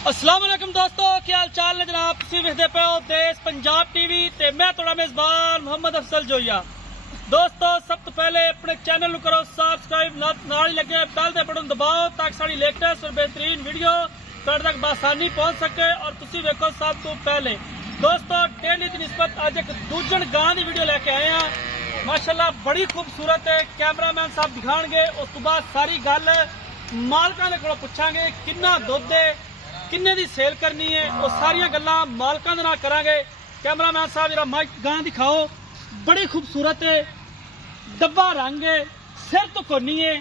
अस्सलाम वालेकुम दोस्तों, क्या हाल चाल ने जनाब। तुसीं वेखदे पे हो देश पंजाब टीवी ते मैं तुहाडा मेज़बान मोहम्मद अफसल जोइया। दोस्तों सब तो पहले अपने चैनल नूं करो सबसक्राइब, नाल ही लगे बैल दे बटन दबाओ ताकि साडी लेटेस्ट और बेहतरीन वीडियो तुहाडे तक बआसानी पहुंच सके और तुसीं वेखो सब तो पहले। दोस्तों डेली की निस्बत अज एक दूजण गां की वीडियो लैके आए हैं। माशाअल्लाह बड़ी खूबसूरत है। कैमरामैन साहब दिखाणगे, उस तो बाद सारी गल मालकां दे कोलों पुछांगे किन्ना दुध है, किन्ने दी सेल करनी है, और सारिया गल्लां मालकां दे नाल करांगे। कैमरामैन साहब जरा माइक गां दिखाओ। बड़ी खूबसूरत है, डब्बा रंग है, सिर तो कोनी है,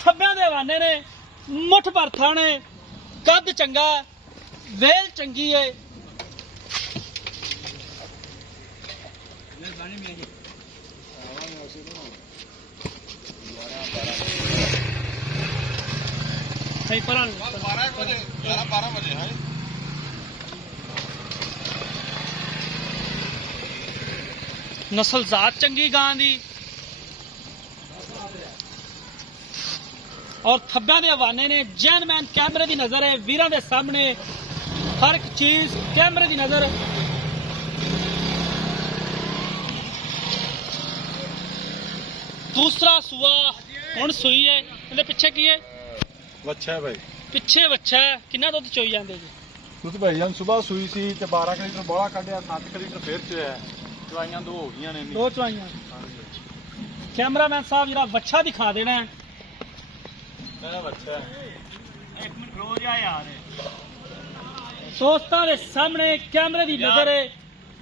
थब्बियां दे हवाने ने, मुठ भर थाने, कद चंगा, वेल चंगी है। सही पर 12 बजे है। नस्ल जात चंगी गां दी और थब्बियां दे हवाने ने। जैनमैन कैमरे दी नजर है, वीरां दे सामने हर एक चीज कैमरे दी नजर। दूसरा सुआ हुण सुई है, इहदे पिछे की है? वच्छा है भाई, पिछे वच्छा है। किन्ना दुध चोई जांदे जी? दुध भाई जान सुबह सुई सी ते 12 लीटर बड़ा कढ़िया, 7 लीटर फिर चोया। चवाइयां दो हो गईयां ने। दो चवाइयां। कैमरामैन साहब जरा वच्छा दिखा देना है। वच्छा एक मिनट रोज आ यार। दोस्तां दे सामने कैमरे दी नजर है।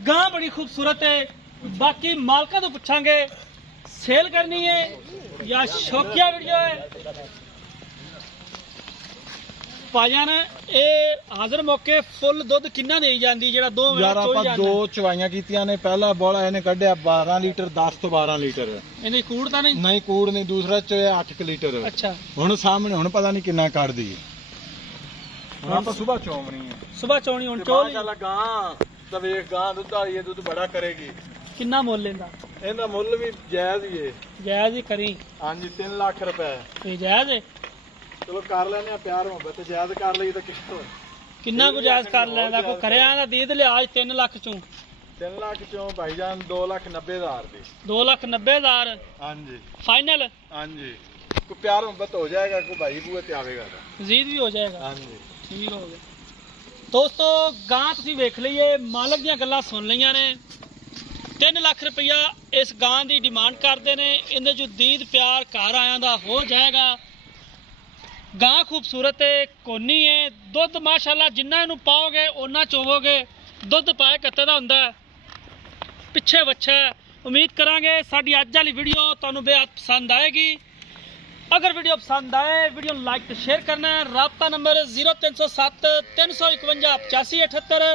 गां बड़ी खूबसूरत है। बाकी मालका तो पूछांगे सेल करनी है या शौकिया वीडियो है। भाईजान ये हाजिर मौके फुल दुध किन्ना देई जांदी जेड़ा दो यार ਆਪਾਂ दो चवाइयां कीतियां ने। पहला बड़ा ਇਹਨੇ ਕੱਢਿਆ 12 ਲੀਟਰ, 10 ਤੋਂ 12 ਲੀਟਰ। ਇਹਨੇ ਕੂੜ ਤਾਂ ਨਹੀਂ? ਨਹੀਂ ਕੂੜ ਨਹੀਂ। ਦੂਸਰਾ ਚੋਇਆ 8 ਲੀਟਰ। ਅੱਛਾ, ਹੁਣ ਸਾਹਮਣੇ ਹੁਣ ਪਤਾ ਨਹੀਂ ਕਿੰਨਾ ਕੱਢਦੀ ਹੈ। ਹੁਣ ਆਪਾਂ ਸਵੇਰ ਚੋਵਣੀ ਹੈ। ਸਵੇਰ ਚੋਣੀ ਹੁਣ ਚੋ ਲਈ। ਮਾਸ਼ਾਅੱਲਾ ਗਾਂ ਤਾਂ ਵੇਖ ਗਾਂ ਦੁੱਧ ਵਾਲੀ ਹੈ, ਦੁੱਧ ਬੜਾ ਕਰੇਗੀ। ਕਿੰਨਾ ਮੁੱਲ ਲੈਂਦਾ? ਇਹਦਾ ਮੁੱਲ ਵੀ ਜਾਇਜ਼ ਹੀ ਹੈ। ਜਾਇਜ਼ ਹੀ ਕਰੀ। ਹਾਂਜੀ 3 ਲੱਖ ਰੁਪਏ। ਇਹ ਜਾਇਜ਼ ਹੈ? ਚਲੋ ਕਰ ਲੈਨੇ ਆ, ਪਿਆਰ ਮੁਹੱਬਤ ਜਾਇਜ਼ ਕਰ ਲਈ ਤਾਂ ਕਿੰਨਾ ਕੁ ਜਾਇਜ਼ ਕਰ ਲੈਂਦਾ? ਕੋਈ ਕਰਿਆ ਦਾ ਦੀਦ ਲਿਆਜ 3 ਲੱਖ ਚੋਂ? 3 ਲੱਖ ਚੋਂ ਭਾਈਜਾਨ 2,90,000 ਦੀ। 2,90,000 ਹਾਂਜੀ फाइनल? ਹਾਂਜੀ ਕੋਈ ਪਿਆਰ ਮੁਹੱਬਤ ਹੋ ਜਾਏਗਾ, ਕੋਈ ਭਾਈ ਬੂਏ ਤੇ ਆਵੇਗਾ ਤਾਂ मजीद भी हो जाएगा। ਹਾਂਜੀ ठीक हो गया। दोस्तों गां तुसीं वेख लईए, मालक ਦੀਆਂ ਗੱਲਾਂ ਸੁਣ ਲਈਆਂ ਨੇ। 3 ਲੱਖ ਰੁਪਇਆ ਇਸ ਗਾਂ ਦੀ ਡਿਮਾਂਡ ਕਰਦੇ ਨੇ। ਇਹਦੇ ਜੋ ਦੀਦ ਪਿਆਰ ਘਰ ਆਇਆਂ ਦਾ ਹੋ ਜਾਏਗਾ। गां खूबसूरत है, कोनी है, दुध माशाअल्लाह जिन्ना इनू पाओगे उन्ना चोवोगे। दुध पाए कत्ते दा हुंदा है, पिछे वच्छा है। उम्मीद करांगे साडी अज वाली वीडियो तुहानू बेहद पसंद आएगी। अगर वीडियो पसंद आए वीडियो लाइक तो शेयर करना है। राबता नंबर 0307 351 8578,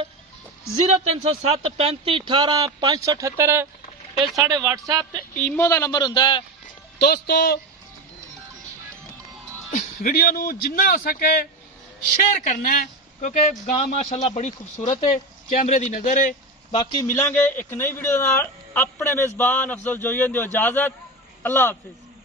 0307 35 18 578। ये साढ़े WhatsApp ते ईमो का नंबर हुंदा है। दोस्तों वीडियो नू जिन्ना हो सके शेयर करना है, क्योंकि गां माशाअल्लाह बड़ी खूबसूरत है, कैमरे दी नज़र है। बाकी मिलांगे एक नई वीडियो नाल। अपने मेज़बान अफजल जोइया दी इजाज़त। अल्लाह हाफिज़।